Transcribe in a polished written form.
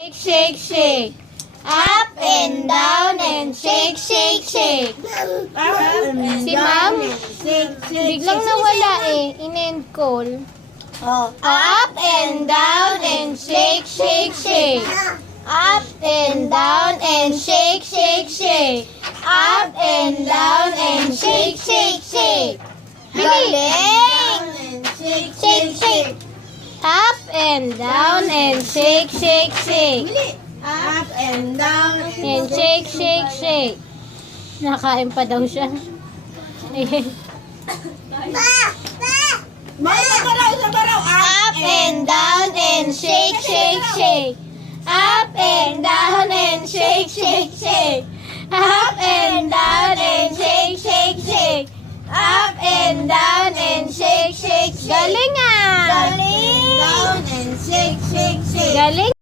Shake, shake, shake. Up and down and shake, shake, shake. Si ma'am, biglang nawala eh. In-end call. Up and down and shake, shake, shake. Up and down and shake, shake, shake. Up and down and shake, shake, shake. Galing! Shake, shake. Up and down and shake, shake, shake. Up and down And shake, shake, shake. Nakain pa daw siya. Ayan. Up and down and shake, shake, shake. Up and down and shake, shake, shake. Up and down and shake, shake, shake. Up and down and shake, shake, shake. Galing ah! Down and shake, shake, shake. Galing!